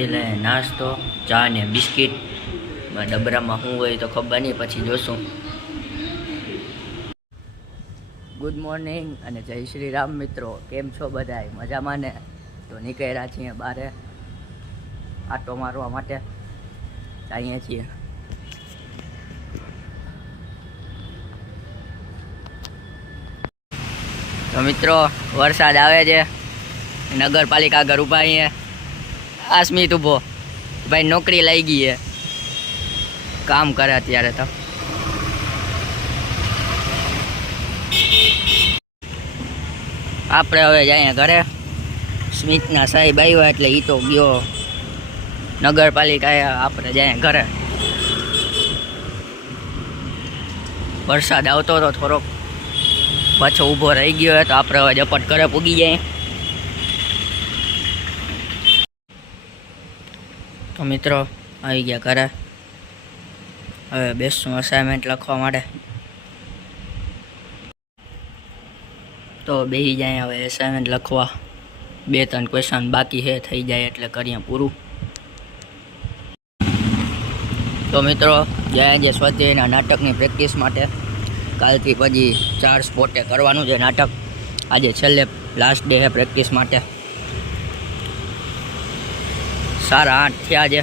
કરી લે નાસ્તો, ચા ને બિસ્કિટ. ડબરામાં શું હોય તો ખબર નહીં, પછી જોશું. ગુડ મોર્નિંગ અને જય શ્રી રામ મિત્રો. કેમ છો બધાય? મજામાં ને? તો નીકળ્યા છીએ બારે આટો મારવા માટે. અહીંયા છીએ. તો મિત્રો વરસાદ આવે છે. નગરપાલિકા ઘર ઉભા અહીંયા. આ સ્મિત ઊભો ભાઈ, નોકરી લઈ ગઈ છે, કામ કરે અત્યારે. તો આપણે હવે જઈએ ઘરે. સ્મિતના સાહેબ આવ્યા એટલે એ તો ગયો નગરપાલિકાએ. આપણે જઈએ ઘરે. વરસાદ આવતો હતો થોડોક, પાછો ઊભો રહી ગયો તો આપણે હવે ઝપટ ઘરે પૂગી જાય. તો મિત્રો આવી ગયા ઘરે. હવે બેસશું અસાઇનમેન્ટ લખવા માટે. તો બેસી જાય હવે અસાઇનમેન્ટ લખવા. 2-3 ક્વેશ્ચન બાકી છે, થઈ જાય એટલે કરીએ પૂરું. તો મિત્રો જાય સ્વાધ્યાયના નાટકની પ્રેક્ટિસ માટે. કાલથી પછી 4 સ્પોટે કરવાનું છે નાટક. આજે છેલ્લે લાસ્ટ ડે છે પ્રેક્ટિસ માટે. 8:30 થયા છે.